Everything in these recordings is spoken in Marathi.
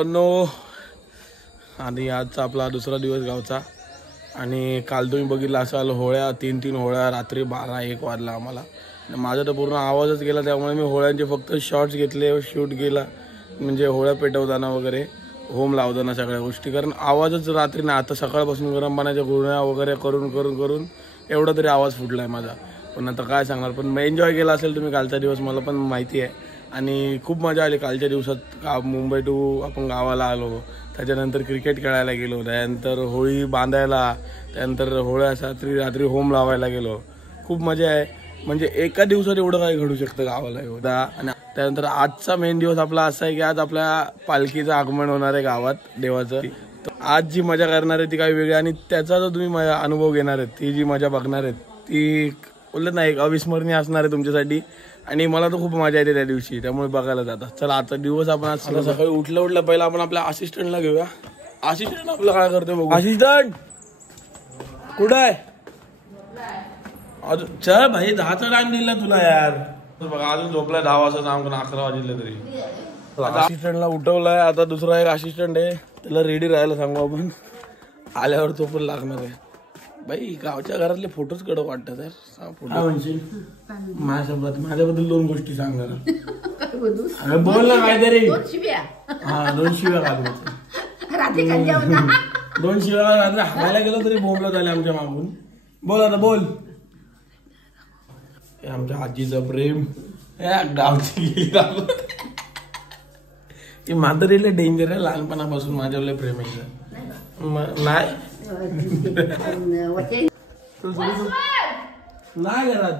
मित्रांनो, आणि आजचा आपला दुसरा दिवस गावचा. आणि काल तुम्ही बघितलं असाल होळ्या, तीन होळ्या, रात्री 12-1 वाजला आम्हाला. माझा तर पूर्ण आवाजच गेला, त्यामुळे मी होळ्यांचे फक्त शॉर्ट्स घेतले, शूट केला. म्हणजे होळ्या पेटवताना वगैरे, होम लावताना सगळ्या गोष्टी, कारण आवाजच रात्री ना. आता सकाळपासून गरम पाण्याच्या गुळण्या वगैरे करून एवढा तरी आवाज फुटला आहे माझा. पण आता काय सांगणार, पण एन्जॉय केला असेल तुम्ही कालचा दिवस, मला पण माहिती आहे. आणि खूप मजा आली कालच्या दिवसात. मुंबई टू आपण गावाला आलो, त्याच्यानंतर क्रिकेट खेळायला गेलो, त्यानंतर होळी बांधायला, त्यानंतर होळ्या रात्री होम लावायला गेलो. खूप मजा आहे. म्हणजे एका दिवसात एवढं काय घडू शकतं गावाला एवढा. आणि त्यानंतर आजचा मेन दिवस आपला असा आहे की आज आपल्या पालखीचं आगमन होणार आहे गावात देवाचं. तर आज जी मजा करणार आहे ती काही वेगळी, आणि त्याचा जो तुम्ही अनुभव घेणार आहेत, ती जी मजा बघणार आहेत ती बोलत नाही एक अविस्मरणीय असणार आहे तुमच्यासाठी. आणि मला तर खूप मजा येते त्या दिवशी, त्यामुळे बघायला जातात. चला आजचा दिवस आपण आज सकाळी उठलं पहिला आपण आपल्या असिस्टंटला घेऊया. असिस्टंट आपलं काय करतोय बघू. असिस्टंट कुठं आहे? अजून चल भाई, 10चा टाइम दिला तुला यार. बघा अजून झोपलाय 10 वाजता, सांगून 11 वाजले तरी. असिस्टंटला उठवलाय. आता दुसरा एक असिस्टंट आहे, त्याला रेडी राहायला सांगू आपण. आल्यावर तो पण लागणार आहे. बाई गावच्या घरातले फोटोच कडक वाटतात यार. फोटो म्हणशील माझ्याबद्दल 2 गोष्टी सांगणार. बोल ना काहीतरी. 2 शिव्या. हा 2 शिव्या घालू. 2 शिव्या हाणायला गेलो तरी बोंबला झाले आमच्या मागून. बोल आता बोल. आमच्या आजीचं प्रेम गावची ही म्हातारीला डेंजर आहे. लहानपणापासून माझ्यावर प्रेम आहे. नाही नाही घरात.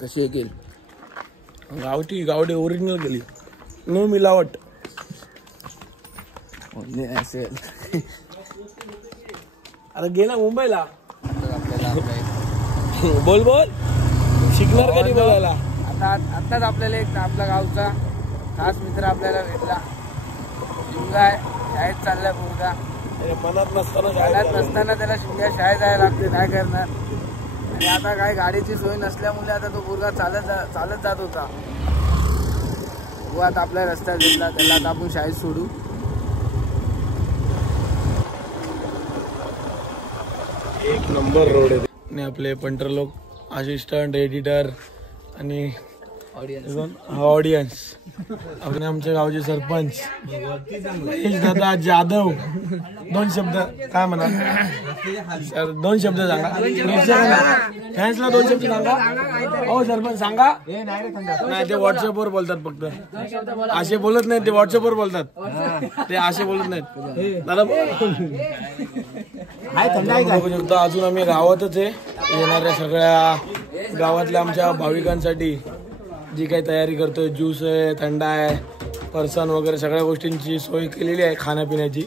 कशी आहे केली गावठी ओरिजिनल केली, नो मिलावट. अरे गेला मुंबईला. बोल शिकणार कधी बोलायला. आताच आपल्याला एक आपला गावचा खास मित्र आपल्याला भेटला. शिंगा शाळेत चाललाय मुलगा. मनात नसताना त्याला शिंगा शाळेत जायला लागते, काय करणार. आणि आता काय गाडीची सोय नसल्यामुळे आता तो मुलगा चालत जात होता. आता आपल्या रस्त्यात भेटला, त्याला आता आपण शाळेत सोडू. एक नंबर रोड आहे. आणि आपले पंटर लोक, असिस्टंट, एडिटर आणि ऑडियन्स. आपण आमच्या गावचे सरपंच महेश दादा जाधव. 2 शब्द काय म्हणा सर, 2 शब्द सांगा. फॅन्सला 2 शब्द सांगा. हो सरपंच सांगा. नाही ते व्हॉट्सअपवर बोलतात फक्त, असे बोलत नाहीत. ते व्हॉट्सअपवर बोलतात, ते असे बोलत नाहीत. दादा बघू शकता अजून आम्ही गावातच आहे. येणाऱ्या सगळ्या गावातल्या आमच्या भाविकांसाठी जी काही तयारी करतोय, ज्यूस आहे, थंडा आहे, फरसाण वगैरे सगळ्या गोष्टींची सोय केलेली आहे खाण्यापिण्याची.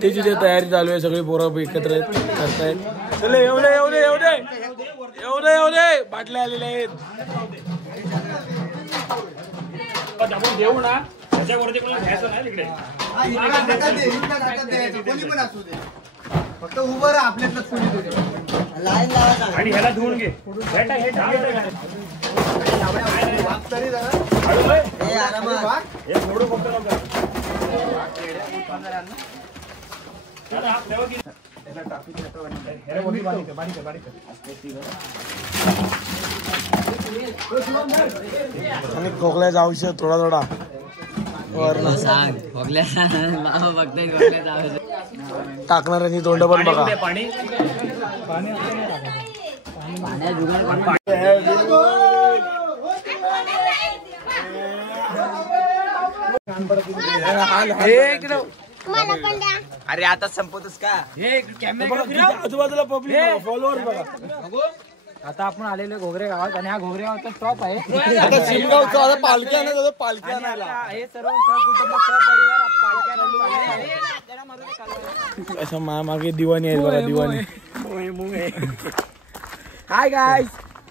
त्याची जे तयारी चालू आहे, सगळी पोरं एकत्र करतायत. चले येऊ दे बाटल्या आलेल्या आहेत. देऊ ना त्याच्यावरती कोणी घ्यायचं नाही तिकडे. फक्त उभं राहा आपल्यातलं आणि ह्याला धुवून घे. आणि खोकल्याचं औषध थोडा टाकणाऱ्यांनी तोंड पण बघा. अरे आता संपवतोस का? आजूबाजूला पब्लिक फॉलोअर बघा. आता आपण आलेलो घोगरे गावात, आणि हा घोगरे गावाचा स्टॉप आहे. पालखी आहे, पालखी हे सर्व सहकुटुंब सहपरिवार पालख्या. असं मागे दिवाणी आहे बघा, दिवाणी. Hi guys,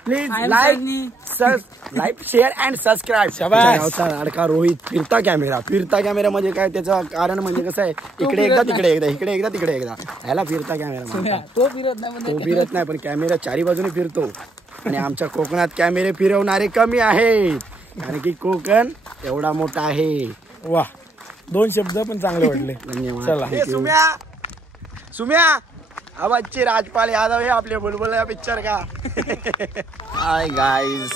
please like share and subscribe. गावचा लाडका रोहित फिरता कॅमेरा म्हणजे काय त्याचं कारण म्हणजे कसं आहे, इकडे एकदा तिकडे एकदा, इकडे एकदा तिकडे एकदा, ह्याला फिरता कॅमेरा म्हणतात. तो फिरत नाही पण कॅमेरा चारी बाजूने फिरतो. आणि आमच्या कोकणात कॅमेरे फिरवणारे कमी आहेत, कारण की कोकण एवढा मोठा आहे. वा, 2 शब्द पण चांगले वाटले. धन्यवाद. चला. सुम्या आवाजची राजपाल यादव हे आपले बुलबुल या पिक्चर का. Hi guys.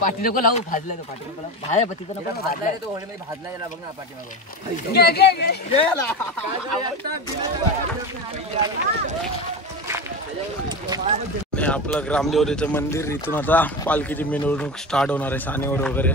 पाठी नको लावू, भाजला पाठी नको लावू, भाजला पतीचं नको भाजला तो होळीमध्ये भाजला गेला बघ ना पाठी नको. आपलं ग्रामदेवतेचं मंदिर, इथून आता पालखीची मिरवणूक स्टार्ट होणार आहे सानेवर वगैरे.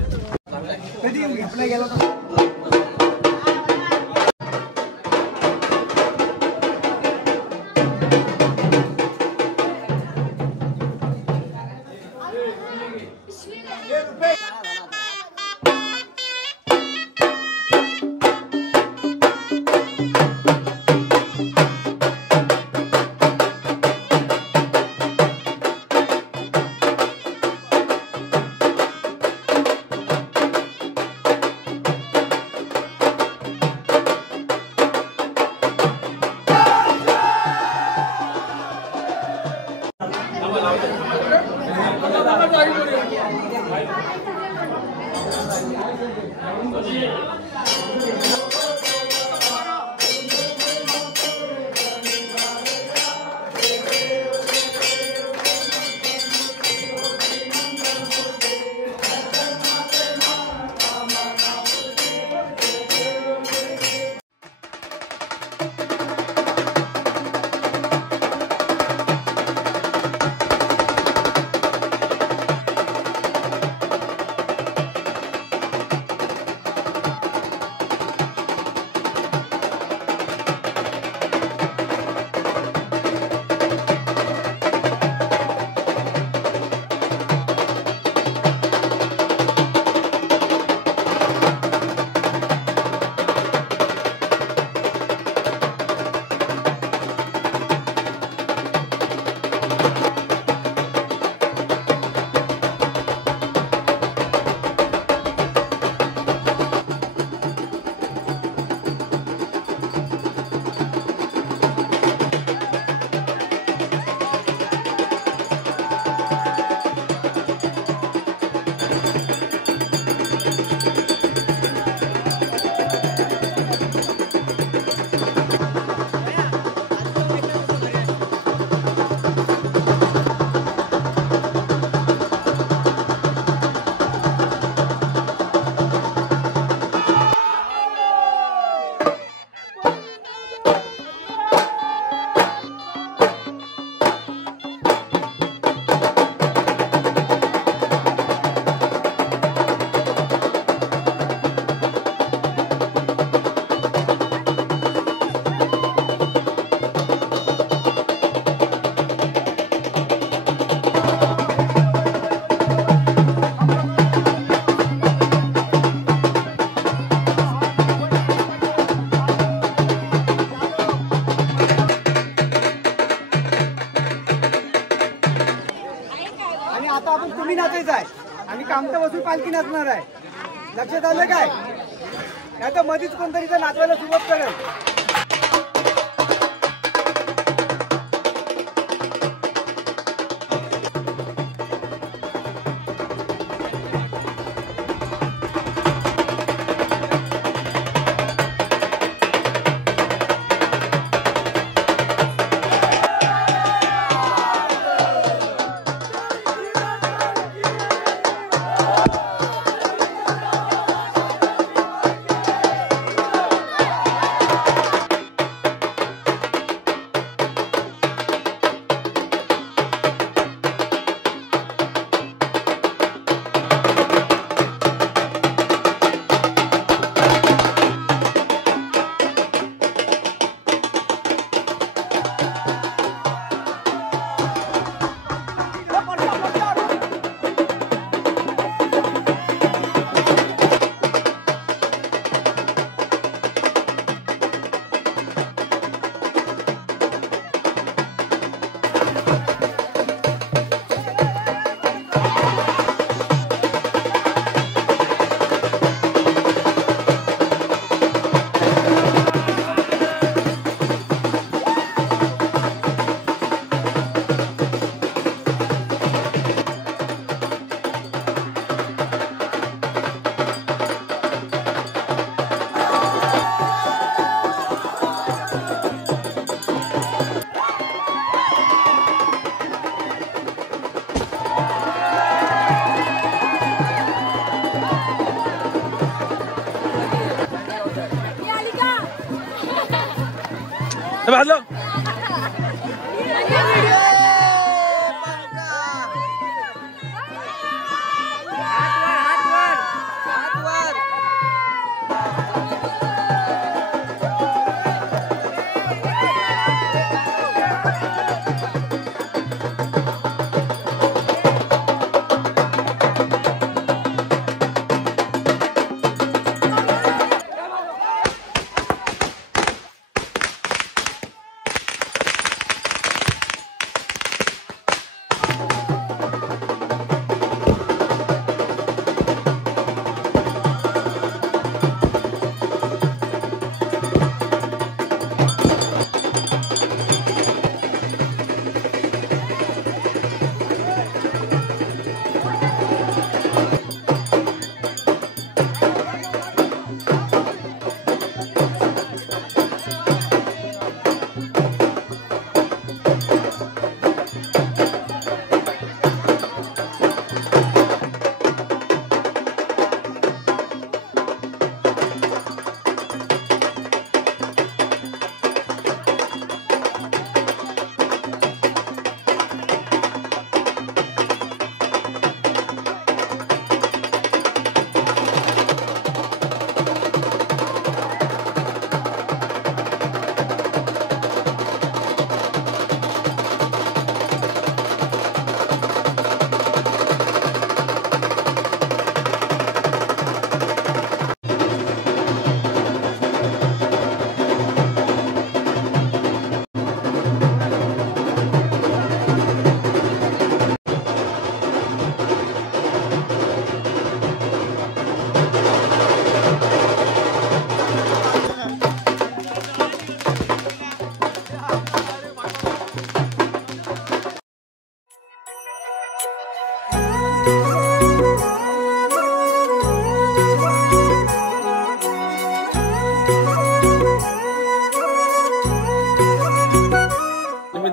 आता आपण तुम्ही नाचायचं आहे आणि कामता बसून पालखी नाचणार आहे. लक्षात आलं काय? आता मधीच कोणतरी नाचवायला सुरुवात करेल.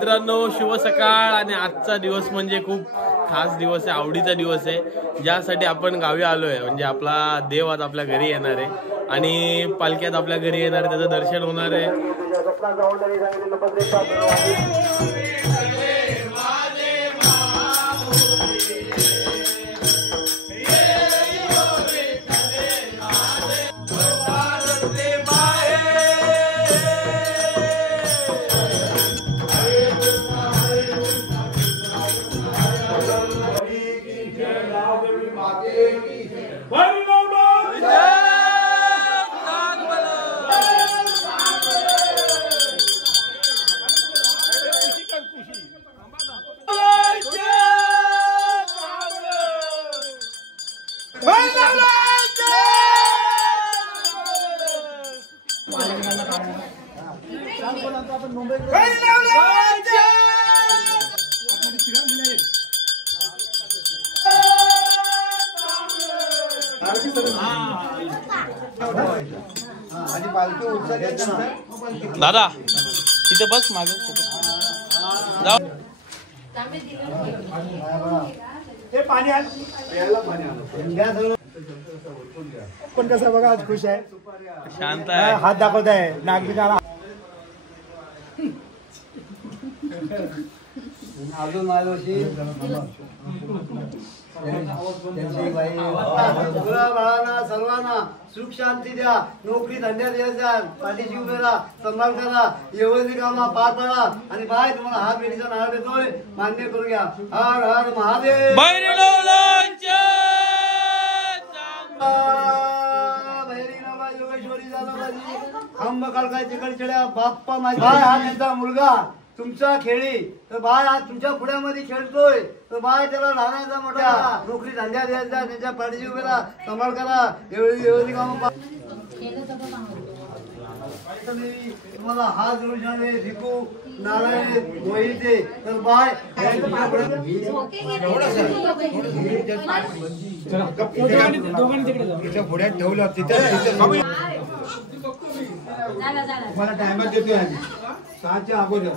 मित्रांनो, शुभ सकाळ. आणि आजचा दिवस म्हणजे खूप खास दिवस आहे, आवडीचा दिवस आहे, ज्यासाठी आपण गावी आलोय. म्हणजे आपला देव आज आपल्या घरी येणार आहे आणि पालख्यात आपल्या घरी येणार आहे, त्याचं दर्शन होणार आहे. दादा तिथे बस मागे जाऊ. पण कसं बघा आज खुश आहे, शांत आहे, हात दाखवत आहे नागरिकाला. अजून माझ्याशी बाळांना सर्वांना सुख शांती द्या, नोकरी धंद्यात द्या, पाठीशी उभे राहा, सांभाळ करा, व्यवस्थित कामा पार पडा. आणि बाय तुम्हाला हा भेटीचा नाव देतोय, मान्य करू घ्या. हर हर महादेव. योगेश्वरी जाधवजी खांब काळका चिकट चढ्या बाप्पा माझी. बाय हा त्यांचा मुलगा तुमचा खेळी, तर बाय आज तुमच्या पुढ्यामध्ये खेळतोय, तर बाय त्याला लहानाचा मोठा नोकरी धंद्या द्यायचा, त्यांच्या पाठीशी उभे राहा, सांभाळ करा, एवढी कामं. तुम्हाला हात जोडून भिकू नारायण मोहिते, तर बाय पुढ्यात ठेवलं तिथे मला टायमात देतोय 6च्या अगोदर.